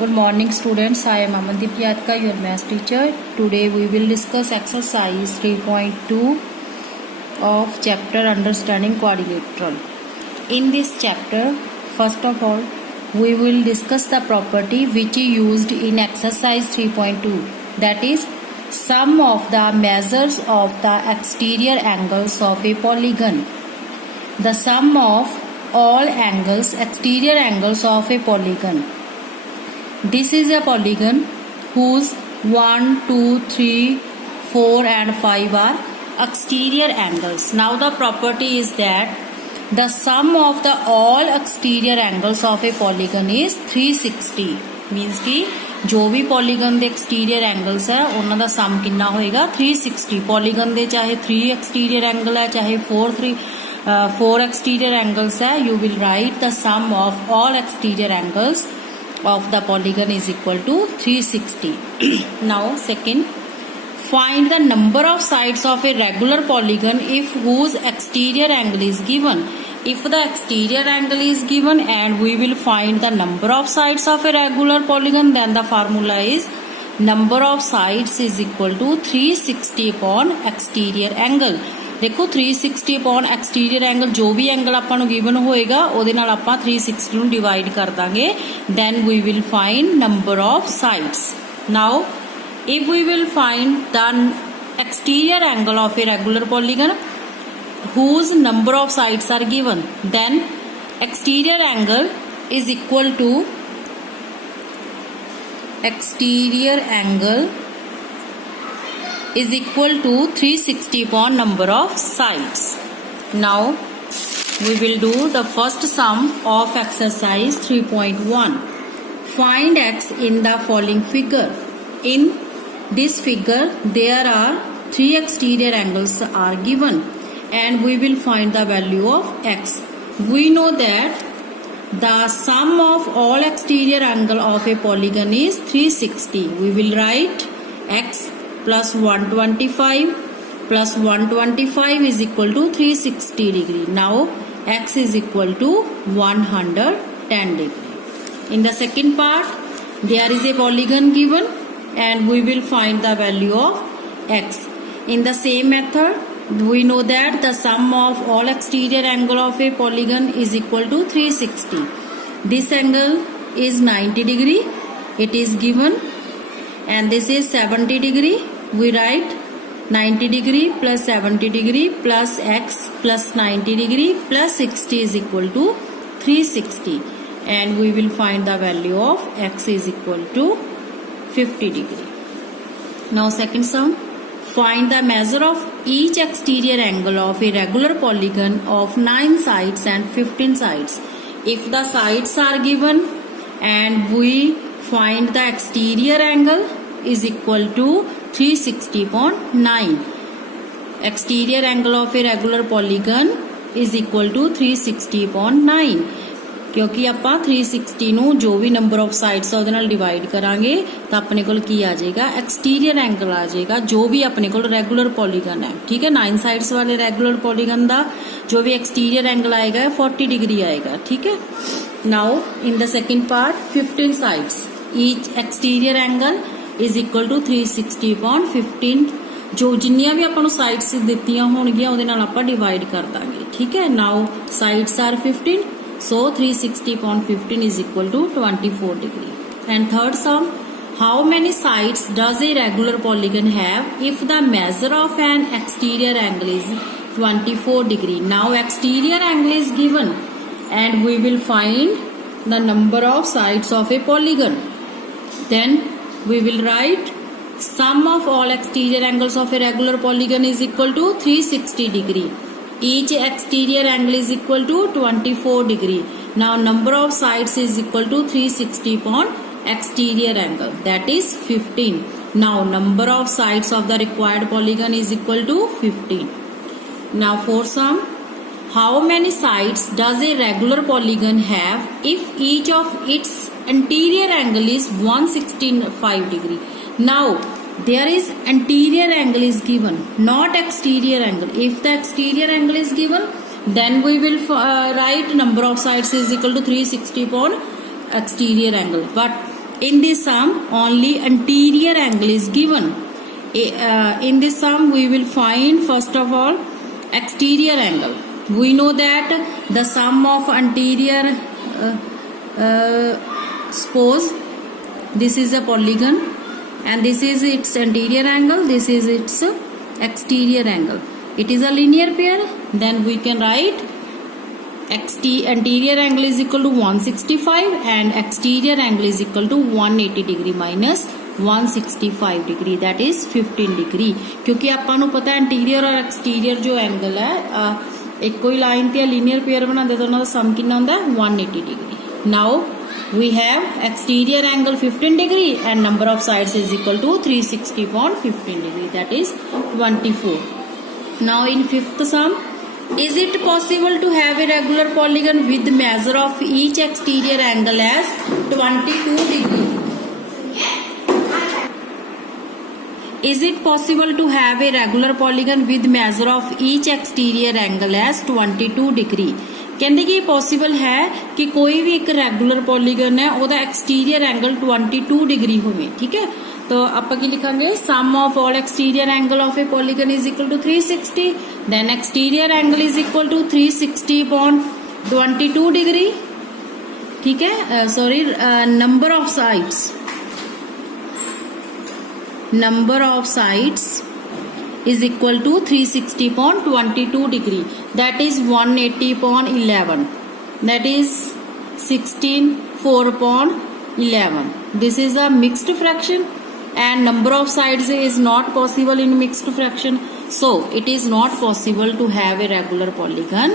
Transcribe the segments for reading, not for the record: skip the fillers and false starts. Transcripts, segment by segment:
Good morning students, I am Amandeep Yadka, your math teacher. Today we will discuss exercise 3.2 of chapter Understanding Quadrilateral. In this chapter, first of all, we will discuss the property which is used in exercise 3.2, that is sum of the measures of the exterior angles of a polygon. The sum of all angles, exterior angles of a polygon. This is a polygon whose 1, 2, 3, 4 and 5 are exterior angles. Now the property is that the sum of the all exterior angles of a polygon is 360. Means कि जो भी polygon ਦੇ exterior angles है ਉਹਨਾਂ ਦਾ sum कितना होएगा 360. polygon ਦੇ चाहे 3 exterior angle है चाहे 4 exterior angles है, you will write the sum of all exterior angles of the polygon is equal to 360. Now second, find the number of sides of a regular polygon if whose exterior angle is given. If the exterior angle is given and we will find the number of sides of a regular polygon, then the formula is number of sides is equal to 360 upon exterior angle. देखो 360 upon exterior angle जो भी angle ਆਪਾਂ ਨੂੰ given ਹੋਏਗਾ ਉਹਦੇ ਨਾਲ ਆਪਾਂ 360 ਨੂੰ ਡਿਵਾਈਡ ਕਰ ਦਾਂਗੇ then we will find number of sides. Now if we will find the exterior angle of a regular polygon whose number of sides are given, then exterior angle is equal to is equal to 360 upon number of sides. Now we will do the first sum of exercise 3.1. Find x in the following figure. In this figure there are 3 exterior angles are given and we will find the value of x. We know that the sum of all exterior angle of a polygon is 360. We will write x plus 125 plus 125 is equal to 360 degree. Now x is equal to 110 degree. In the second part, there is a polygon given and we will find the value of x. In the same method, we know that the sum of all exterior angle of a polygon is equal to 360. This angle is 90 degree. It is given and this is 70 degree. We write 90 degree plus 70 degree plus x plus 90 degree plus 60 is equal to 360 and we will find the value of x is equal to 50 degree. Now second sum, find the measure of each exterior angle of a regular polygon of 9 sides and 15 sides. If the sides are given and we find the exterior angle is equal to 360 upon 9. Exterior angle of a regular polygon is equal to 360 upon 9. क्योंकि ਆਪਾਂ 360 ਨੂੰ ਜੋ ਵੀ number of sides ਆ ਉਹਦੇ ਨਾਲ divide ਕਰਾਂਗੇ ਤਾਂ ਆਪਣੇ ਕੋਲ ਕੀ ਆ ਜਾਏਗਾ ਐਕਸਟੀਰੀਅਰ ਐਂਗਲ ਆ ਜਾਏਗਾ ਜੋ ਵੀ ਆਪਣੇ ਕੋਲ ਰੈਗੂਲਰ ਪੋਲੀਗਨ ਹੈ ਠੀਕ ਹੈ 9 ਸਾਈਡਸ ਵਾਲੇ ਰੈਗੂਲਰ ਪੋਲੀਗਨ ਦਾ ਜੋ ਵੀ ਐਕਸਟੀਰੀਅਰ ਐਂਗਲ ਆਏਗਾ 40 ਡਿਗਰੀ ਆਏਗਾ ਠੀਕ ਹੈ now in the second part 15 sides each exterior angle is equal to 360 upon 15 ਜੋ ਜਿੰਨੀਆਂ ਵੀ ਆਪਾਂ ਨੂੰ ਸਾਈਡਸ ਦਿੱਤੀਆਂ ਹੋਣਗੀਆਂ ਉਹਦੇ ਨਾਲ ਆਪਾਂ ਡਿਵਾਈਡ ਕਰ ਦਾਂਗੇ ਠੀਕ ਹੈ ਨਾਓ sides R 15 so 360 upon 15 is equal to 24 degree. And third sum, how many sides does a regular polygon have if the measure of an exterior angle is 24 degree. Now exterior angle is given and we will find the number of sides of a polygon. Then we will write sum of all exterior angles of a regular polygon is equal to 360 degree. Each exterior angle is equal to 24 degree. Now number of sides is equal to 360 upon exterior angle, that is 15. Now number of sides of the required polygon is equal to 15. Now fourth sum, how many sides does a regular polygon have if each of its anterior angle is 165 degree. Now there is anterior angle is given, not exterior angle. If the exterior angle is given, then we will write number of sides is equal to 360 upon exterior angle. But In this sum, only anterior angle is given. In this sum, we will find first of all exterior angle. We know that the sum of anterior, suppose this is a polygon and this is its anterior angle, this is its exterior angle. It is a linear pair, then we can write anterior angle is equal to 165 and exterior angle is equal to 180 degree minus 165 degree, that is 15 degree. क्योंकि ਆਪਾਂ ਨੂੰ पता है anterior और exterior जो angle है ਇੱਕੋ ਹੀ line ਤੇ ਲੀਨੀਅਰ ਪੇਅਰ ਬਣਾਉਂਦੇ ਤਾਂ ਉਹਨਾਂ ਦਾ ਸਮ ਕਿੰਨਾ ਹੁੰਦਾ 180 degree. Now we have exterior angle 15 degree and number of sides is equal to 360 upon 15 degree, that is 24. Now in fifth sum, is it possible to have a regular polygon with measure of each exterior angle as 22 degree? Is it possible to have a regular polygon with measure of each exterior angle as 22 degree? ਕਹਿੰਦੇ ਕਿ possible ਹੈ ਕਿ ਕੋਈ ਵੀ ਇੱਕ regular polygon ਹੈ ਉਹਦਾ exterior angle 22 degree ਹੋਵੇ, ਠੀਕ ਹੈ। तो ਆਪਾਂ ਕੀ ਲਿਖਾਂਗੇ sum of all exterior angle of a polygon is equal to 360, then exterior angle is equal to 360 upon 22 degree, ठीक है। sorry, number of sides is equal to 360 upon 22 degree, that is 180 upon 11, that is 16 4 upon 11. This is a mixed fraction and number of sides is not possible in mixed fraction, so it is not possible to have a regular polygon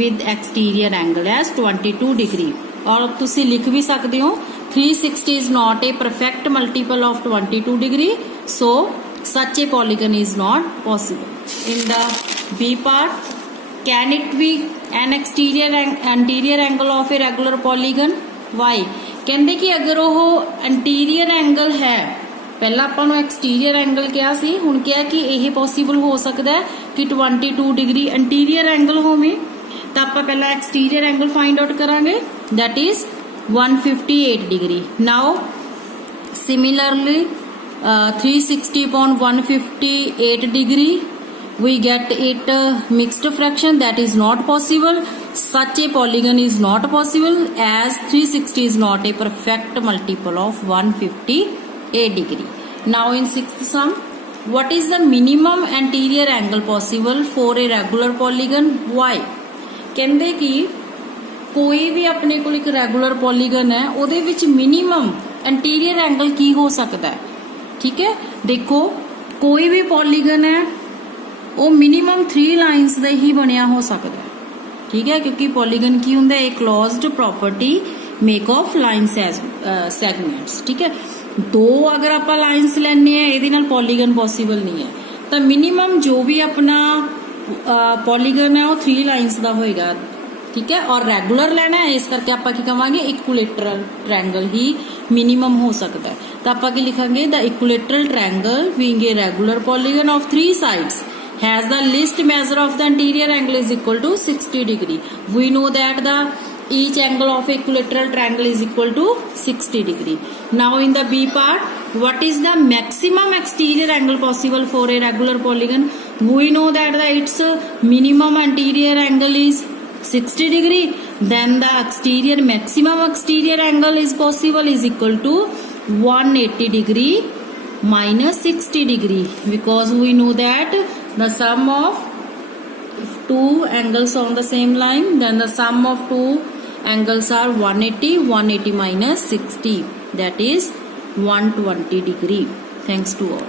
with exterior angle as 22 degree. और तुसी लिख भी सकते हो 360 is not a perfect multiple of 22 degree, so such a polygon is not possible. In the B part, can it be an exterior and anterior angle of a regular polygon? Why? ਕਹਿੰਦੇ ਕਿ ਅਗਰ ਉਹ anterior angle ਹੈ, ਪਹਿਲਾਂ ਆਪਾਂ ਨੂੰ exterior angle ਕਿਹਾ ਸੀ, ਹੁਣ ਕਿਹਾ ਕਿ ਇਹ possible ਹੋ ਸਕਦਾ ਹੈ ਕਿ 22 degree anterior angle ਹੋਵੇ, ਤਾਂ ਆਪਾਂ ਪਹਿਲਾਂ exterior angle find out ਕਰਾਂਗੇ, that is 158 degree. Now similarly 360 upon 158 degree, we get it mixed fraction, that is not possible. Such a polygon is not possible as 360 is not a perfect multiple of 158 degree. Now in sixth sum, what is the minimum anterior angle possible for a regular polygon? Why? ਕਹਿੰਦੇ ਕਿ ਕੋਈ ਵੀ ਆਪਣੇ ਕੋਲ ਇੱਕ regular polygon ਹੈ ਉਹਦੇ ਵਿੱਚ minimum anterior angle ਕੀ ਹੋ ਸਕਦਾ ਹੈ, ਠੀਕ ਹੈ। ਦੇਖੋ ਕੋਈ ਵੀ ਪੋਲੀਗਨ ਹੈ ਉਹ ਮਿਨੀਮਮ 3 ਲਾਈਨਸ ਦਾ ਹੀ ਬਣਿਆ ਹੋ ਸਕਦਾ ਹੈ, ਠੀਕ ਹੈ, ਕਿਉਂਕਿ ਪੋਲੀਗਨ ਕੀ ਹੁੰਦਾ ਹੈ, closed property make of line segments, ਠੀਕ ਹੈ। ਦੋ ਅਗਰ ਆਪਾਂ ਲਾਈਨਸ ਲੈਣੇ ਆ ਇਹਦੇ ਨਾਲ ਪੋਲੀਗਨ ਪੋਸੀਬਲ ਨਹੀਂ ਹੈ, ਤਾਂ ਮਿਨੀਮਮ ਜੋ ਵੀ ਆਪਣਾ ਪੋਲੀਗਨ ਹੈ ਉਹ 3 ਲਾਈਨਸ ਦਾ ਹੋਏਗਾ, ठीक है। और रेगुलर लेना है इस करके आप कहांगे इक्विलेटरल ट्रायंगल ही मिनिमम हो सकता है, तो आप लिखांगे the equilateral triangle being a regular polygon of 3 sides has the least measure of the anterior angle is equal to 60 degree. We know that the each angle of equilateral triangle is equal to 60 degree. Now in the B part, what is the maximum exterior angle possible for a regular polygon? We know that its minimum anterior angle is 60 degree, then the exterior maximum exterior angle is possible is equal to 180 degree minus 60 degree, because we know that the sum of two angles on the same line, then the sum of two angles are 180 minus 60, that is 120 degree. Thanks to all.